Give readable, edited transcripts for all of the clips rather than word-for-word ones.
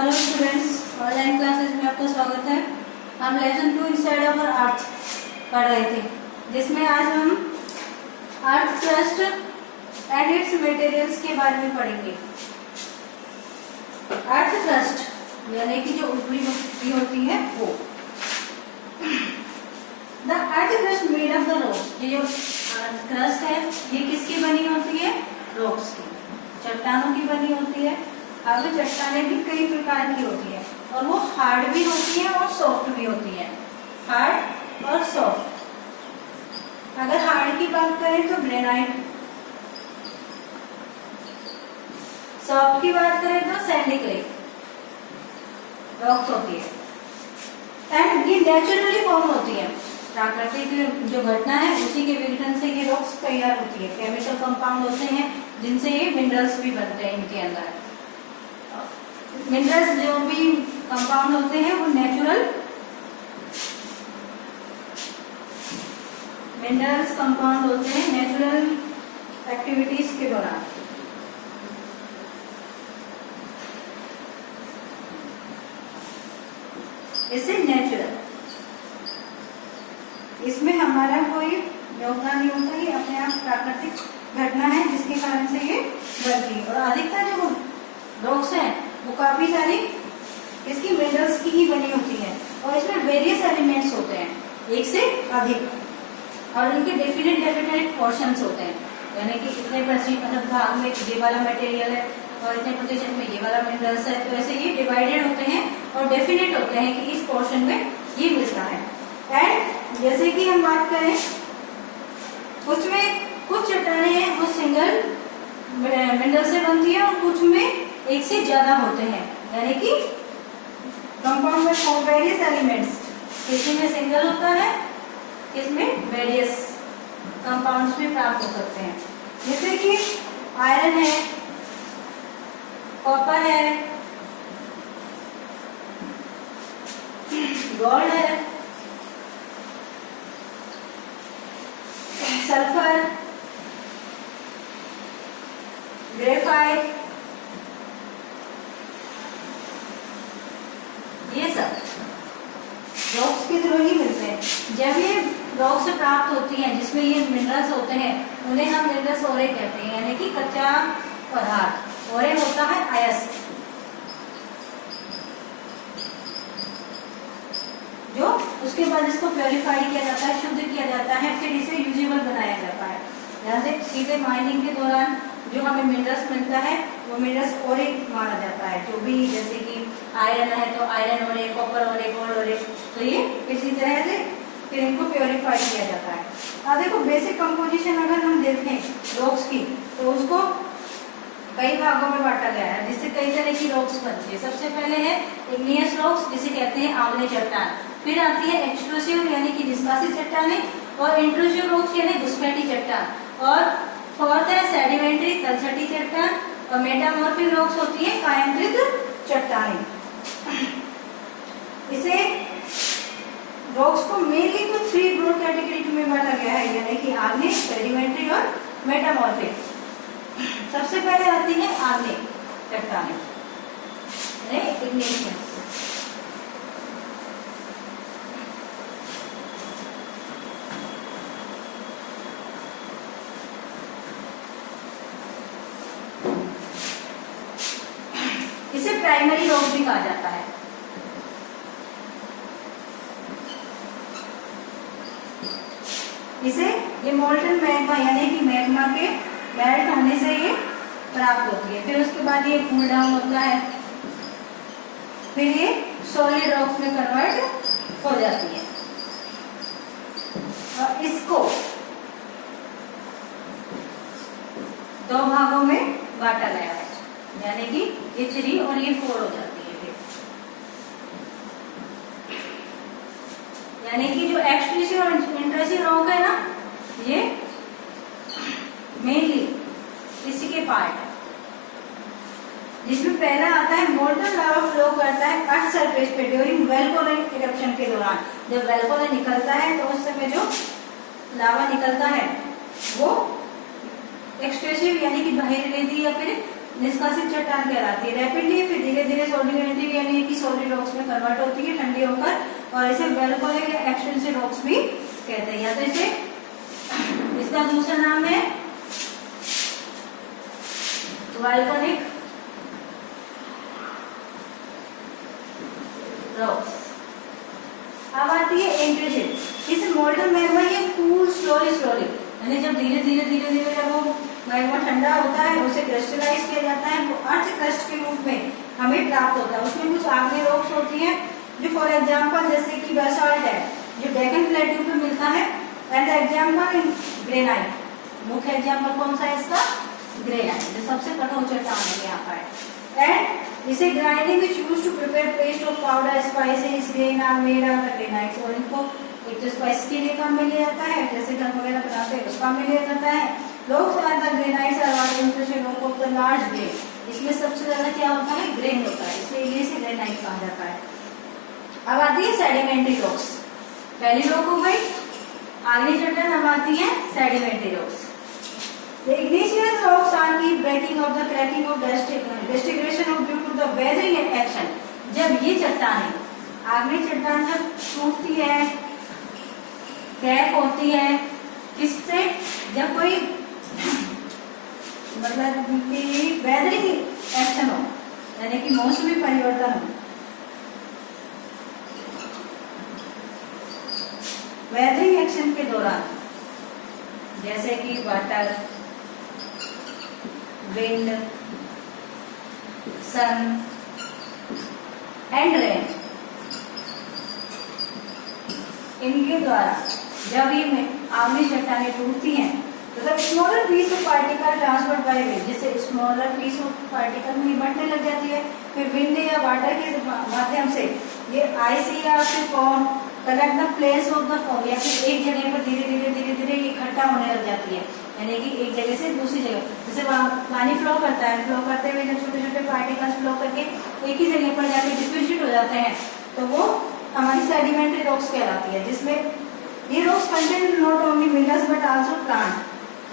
Hello students, online classes में आपका स्वागत है। हम लेसन 2 इंसाइड ऑफ अर्थ पढ़ रहे थे, जिसमें आज हम earth crust and it's materials के बारे में पढ़ेंगे। अर्थ क्रस्ट यानी कि जो ऊपरी मिट्टी होती है वो। The earth crust made of the rocks, ये जो अर्थ क्रस्ट है ये किसकी बनी होती है? रॉक्स की, चट्टानों की बनी होती है। अब चट्टानें भी कई प्रकार की होती है और वो हार्ड भी होती है और सॉफ्ट भी होती है। हार्ड और सॉफ्ट। अगर हार्ड की बात करें तो ग्रेनाइट, सॉफ्ट की बात करें तो सैंडी क्ले रॉक्स होती है। एंड ये नेचुरली फॉर्म होती है, प्राकृतिक जो घटना है उसी के विघटन से ये रॉक्स तैयार होती है। केमिकल कंपाउंड होते हैं जिनसे ये मिनरल्स भी बनते हैं। इनके अंदर मिनरल्स जो भी कंपाउंड होते हैं वो नेचुरल मिनरल्स कंपाउंड होते हैं नेचुरल एक्टिविटीज के दौरान। इसे नेचुरल, इसमें हमारा कोई योगदान नहीं होता, ये अपने आप प्राकृतिक घटना है जिसके कारण से ये बनती है। और अधिकतर जो रॉक्स हैं वो काफी सारी इसकी मिनरल्स की ही बनी होती है और इसमें वेरियस एलिमेंट्स होते हैं, एक से अधिक, और इनके डेफिनेट पोर्शंस होते हैं। यानी कि इतने मतलब भाग में ये वाला मटेरियल है और इतने प्रतिशत में ये वाला मिनरल्स है, तो ऐसे ये डिवाइडेड होते हैं और डेफिनेट होते हैं कि इस पोर्शन में ये मिलता है। एंड जैसे कि हम बात करें, कुछ चट्टानें हैं वो सिंगल मिनरल से बनती है और कुछ में एक से ज्यादा होते हैं, यानी कि कंपाउंड में फॉर्म वेरियस एलिमेंट्स, किसी में सिंगल होता है, किसमें वेरियस कंपाउंड्स में प्राप्त हो सकते हैं। जैसे कि आयरन है, कॉपर है, गोल्ड है, सल्फर, ग्रेफाइट, ये सब रॉक्स के थ्रू ही मिलते हैं। जब ये रॉक से प्राप्त होती हैं जिसमें ये मिनरल्स होते हैं उन्हें हम मिनरल्स ओरे कहते हैं, यानी कि कच्चा पदार्थ। ओरे होता है अयस्क, जो उसके बाद इसको प्योरीफाई किया जाता है, शुद्ध किया जाता है, फिर इसे यूजेबल बनाया जाता है। यहाँ से सीधे माइनिंग के दौरान जो हमें मिनरल्स मिलता है वो मिनरल्स ओरे माना जाता है। जो भी जैसे कि आयरन है तो आयरन ओरे, कॉपर ओरे, गोल्ड ओरे, तो ये किसी तरह से फिर इनको प्योरीफाई किया जाता है। अब देखो बेसिक कंपोजिशन अगर हम देखें रॉक्स की तो उसको कई भागों में बांटा गया है, जिससे कई तरह की रॉक्स बनती है। सबसे पहले है इग्नियस रॉक्स, जिसे कहते हैं आग्नेय चट्टान। फिर आती है एक्सट्रूसिव यानी कि निष्कासित चट्टानें, और इंट्रूसिव रॉक्स यानी घुसपैठी चट्टान, और फोर्थ है सेडिमेंट्री तलछटी चट्टान, और मेटामॉर्फिक रॉक्स होती है कायांतरित चट्टानें। इसे रॉक्स को मेनली तो 3 ब्रॉड कैटेगरी में बांटा गया है, यानी कि आग्नेय, सेडिमेंट्री और मेटामॉर्फिक। सबसे पहले आती है आग्नेय चट्टानें, इग्निशियस। इसे प्राइमरी रॉक भी कहा जाता है। इसे ये मोल्टन मैग्मा यानी कि मैग्मा के मेल्ट होने से ये प्राप्त होती है। फिर उसके बाद ये कूल डाउन होता है, फिर ये सॉलिड रॉक्स में कन्वर्ट हो जाती है। और इसको 2 भागों में बांटा गया है, यानी कि ये 3 और ये 4 हो जाती है। फिर यानी कि जो एक्सट्रूसिव और इंट्रूसिव रॉक है ना, ये मेनली इसी के पार्ट है, जिसमें पहला आता है मोल्टन लावा फ्लो करता है अर्थ सरफेस पे ड्यूरिंग वोल्केनिक इरप्शन के दौरान। जब वोल्केनो निकलता है तो उस समय जो लावा निकलता है वो एक्सट्रूसिव यानी कि बाहरी रेती या फिर निष्कासित चट्टान कहलाती है। रैपिडली फिर धीरे धीरे सॉलिडिटी यानी कि सॉलिड रॉक्स में कन्वर्ट होती है ठंडी होकर, और इसे वोल्केनिक या एक्सटेंसिव रॉक्स भी कहते हैं। या तो इसे, इसका दूसरा नाम है वोल्केनिक रॉक्स। अब आती है इंट्रूजन। इस मोल्टन मैग्मा ये कूल स्लोली यानी जब धीरे धीरे जब वो मैग्मा ठंडा होता है उसे क्रिस्टलाइज किया जाता है, वो अर्थ क्रस्ट के रूप में हमें प्राप्त होता है। उसमें कुछ आग्नेय रॉक्स होती हैं जो फॉर एग्जांपल जैसे कि बेसाल्ट है जो डेक्कन प्लेट्यू पे मिलता है, एंड एग्जांपल इन ग्रेनाइट। मुख्य एग्जांपल कौन सा है इसका? ग्रेनाइट, जो सबसे कठोर चट्टान है यहाँ पर। एंड इसे grinding which used to prepare paste of powder spices grain are made of the granites. और इनको एक तो स्पाइस के लिए काम में लिया जाता है, जैसे घर वगैरह बनाते हैं उसका में लिया जाता है। लोग granites of the large grain, इसमें सबसे ज्यादा क्या होता है? ग्रेन होता है, इसलिए इसे ग्रेनाइट कहा जाता है। अब आती है सेडिमेंट्री रॉक्स। पहली रॉक हो गई आग्नेय चट्टान, अब आती है sedimentary rocks. The igneous rocks are the breaking of the cracking of disintegration of due to the weathering action। जब ये चट्टानें, आग्नेय चट्टान जब टूटती है, क्रैक होती है, किससे? जब कोई मतलब कि वेदरिंग एक्शन हो, यानी कि मौसमी परिवर्तन हो। वेदरिंग एक्शन के दौरान जैसे कि water, wind, sun and rain, इनके द्वारा जब ये आग्नेय चट्टानें टूटती हैं तो smaller piece of particle transfer by wind, जिससे स्मॉलर पीस ऑफ पार्टिकल में बढ़ने लग जाती है। फिर विंड या वाटर के माध्यम से ये आइस या फिर कॉन collect the place of the form, या फिर एक जगह पर धीरे धीरे इकट्ठा होने लग जाती है, यानी कि एक जगह से दूसरी जगह। जैसे पानी फ्लो करता है, फ्लो करते हुए जब छोटे छोटे पार्टिकल्स फ्लो करके एक ही जगह पर जाकर डिपोजिट हो जाते हैं तो वो हमारी सेडिमेंट्री रॉक्स कहलाती है। जिसमें ये rocks contain not only minerals but also plant,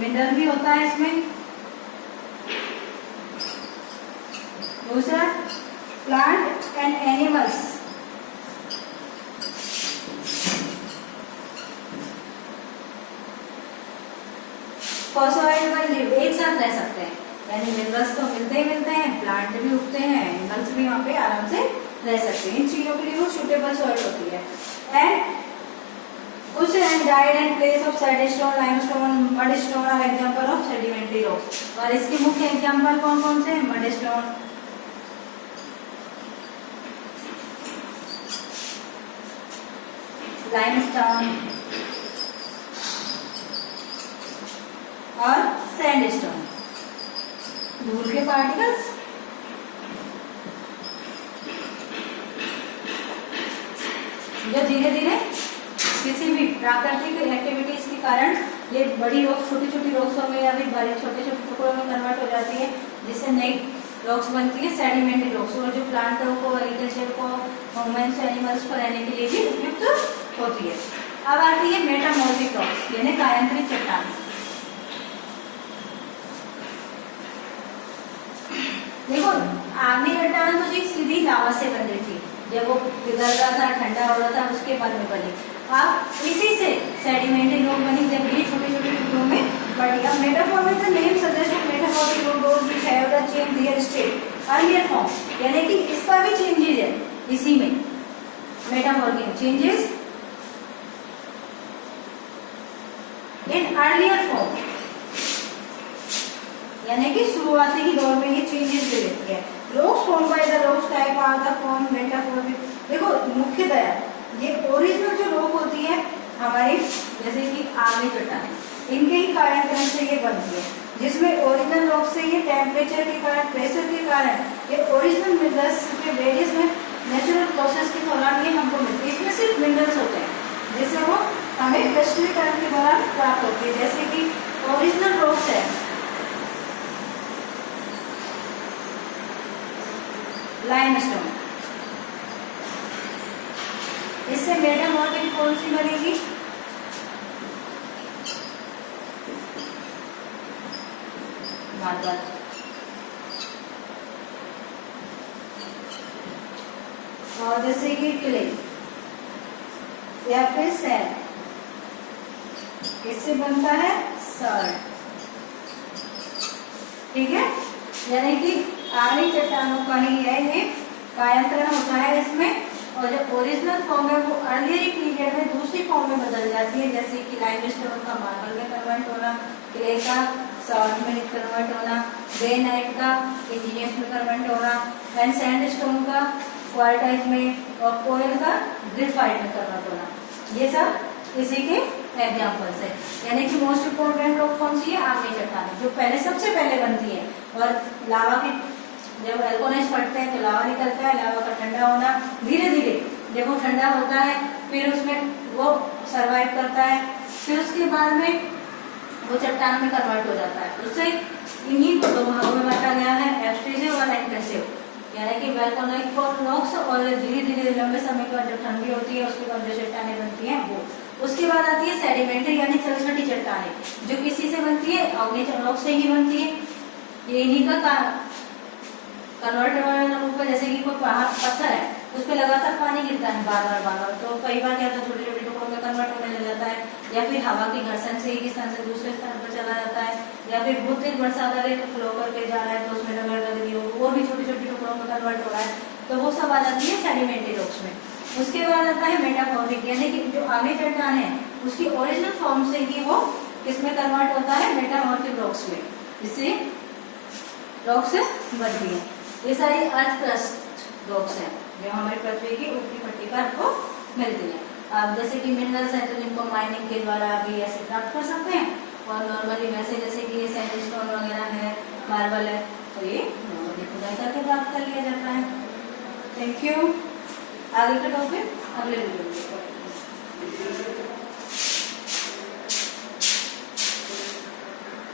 mineral भी होता है इसमें। दूसरा प्लांट एंड एनिमल्स, एक साथ रह सकते हैं, यानी मिनरल्स तो मिलते हैं, प्लांट भी उगते हैं, एनिमल्स भी यहाँ पे आराम से रह सकते हैं। इन चीजों के लिए वो सुटेबल सॉइल होती है। एंड कुछ died and place of sandstone, limestone, mudstone are example of sedimentary rocks. और इसके मुख्य एग्जांपल कौन कौन से हैं? मडस्टोन, लाइमस्टोन और सैंडस्टोन, धूल के पार्टिकल्स। जो धीरे धीरे किसी भी प्राकृतिक एक्टिविटीज के कारण ये बड़ी रॉक्स छोटी छोटी रॉक्सों में या फिर बड़े छोटे छोटे टुकड़ों में कन्वर्ट हो जाती है, जिससे नई रॉक्स बनती है सेडिमेंट्री रॉक्स, और जो प्लांटों को, एग्रीकल्चर को, ह्यूमन्स, एनिमल्स को रहने के लिए भी उपयुक्त होती है। अब आती है मेटामॉर्फिक रॉक्स, यानी कायांतरित चट्टान। देखो आग्नेय चट्टान तो जी सीधी लावा से बन रही थी, जब वो पिघल रहा था, ठंडा हो रहा था, उसके बाद में बनी। अब इसी से सेडिमेंट्री रॉक बनी जब ये छोटे छोटे टुकड़ों में बढ़ी। अब मेटाफॉर में the name suggest metaphoric rock those which have the change their state earlier form, यानी कि इसका भी चेंजेस है इसी में। Metaphoric changes in earlier form, यानी कि शुरुआती के दौर में ये चेंजेस दे देती है। Rocks form by the rocks type are the form metaphoric. देखो मुख्यतः ये ओरिजिनल जो रॉक होती है हमारी, जैसे कि आग्नेय चट्टानें, इनके ही कायांतरण से ये बनती है, जिसमें ओरिजिनल रॉक से ये टेम्परेचर के कारण, प्रेशर के कारण ये ओरिजिनल मिनरल्स के वेरियस में नेचुरल प्रोसेस के दौरान ये हमको मिलती है। इसमें सिर्फ मिनरल्स होते हैं जिससे वो हमें क्रिस्टलीकरण के दौरान प्राप्त होती है। जैसे कि ओरिजिनल रॉक्स है लाइमस्टोन, इससे मेटामॉर्फिक कौन सी बनेगी? मार्बल। और जैसे कि क्ले या फिर सैंड, इससे बनता है सॉल्ट। ठीक है, यानी कि आड़ी चट्टानों का ही है ये कायांतरण होता है इसमें, और जो ओरिजिनल फॉर्म है वो अर्लियर पीरियड में दूसरी फॉर्म में बदल जाती है, जैसे कि लाइमस्टोन का मार्बल में कन्वर्ट होना, क्ले का सॉल्ट में कन्वर्ट होना, ग्रेनाइट का इंजीनियर्स में कन्वर्ट होना, एंड सैंडस्टोन का क्वार्टाइज में, और कोयल का ग्रेफाइट में कन्वर्ट होना। ये सब इसी के एग्जाम्पल्स है। यानी कि मोस्ट इम्पोर्टेंट रॉक कौन सी है? आग्नेय चट्टानें, जो पहले सबसे पहले बनती है। और लावा की जब एल्कोनाइज पड़ते हैं तो लावा निकलता है, लावा का ठंडा होना, धीरे धीरे जब वो ठंडा होता है फिर उसमें वो सरवाइव करता है, फिर उसके बाद में वो चट्टान में कन्वर्ट हो जाता है। उससे इन्हीं को दो भागों में बांटा गया है, एक्सट्रूसिव और इंटेंसिव, यानी कि वोल्केनिक रॉक्स, और धीरे धीरे लंबे समय के बाद जब ठंडी होती है उसके बाद जो चट्टानें बनती हैं वो। उसके बाद आती है सेडिमेंट्री यानी चलछटी चट्टानें, जो किसी से बनती है? आग्नेय रॉक से ही बनती है। ये इन्हीं का कन्वर्टर रूप है, जैसे कि कोई पहाड़ पत्थर है उस पर लगातार पानी गिरता है बार बार, तो कई बार क्या होता है छोटे छोटे टुकड़ों में कन्वर्ट होने लग जाता है, या फिर हवा की घर्षण से एक स्थान से दूसरे स्थान पर चला जाता है, या फिर बहुत तेज बरसात आ रही है तो फ्लो करके जा रहा है तो उसमें डगर लग रही हो, वो भी छोटे छोटे टुकड़ों में कन्वर्ट हो रहा है, तो वो सब आ जाती है सेडिमेंट्री रॉक्स में। उसके बाद आता है मेटामॉर्फिक, यानी कि जो आगे चट्टान है उसकी ओरिजिनल फॉर्म से ही वो किसमें कन्वर्ट होता है? मेटामॉर्फिक रॉक्स में, जिससे रॉक्स बनती है। ये सारी अर्थ क्रस्ट रॉक्स हैं जो हमारी पृथ्वी की ऊपरी पट्टी पर आपको मिलती है। अब जैसे कि मिनरल्स हैं तो जिनको माइनिंग के द्वारा भी ऐसे प्राप्त कर सकते हैं, और नॉर्मली वैसे जैसे कि सैंडस्टोन वगैरह है, मार्बल है, तो ये नॉर्मली खुदाई करके प्राप्त कर लिया जाता है। Thank you. आगे का टॉपिक अगले वीडियो में।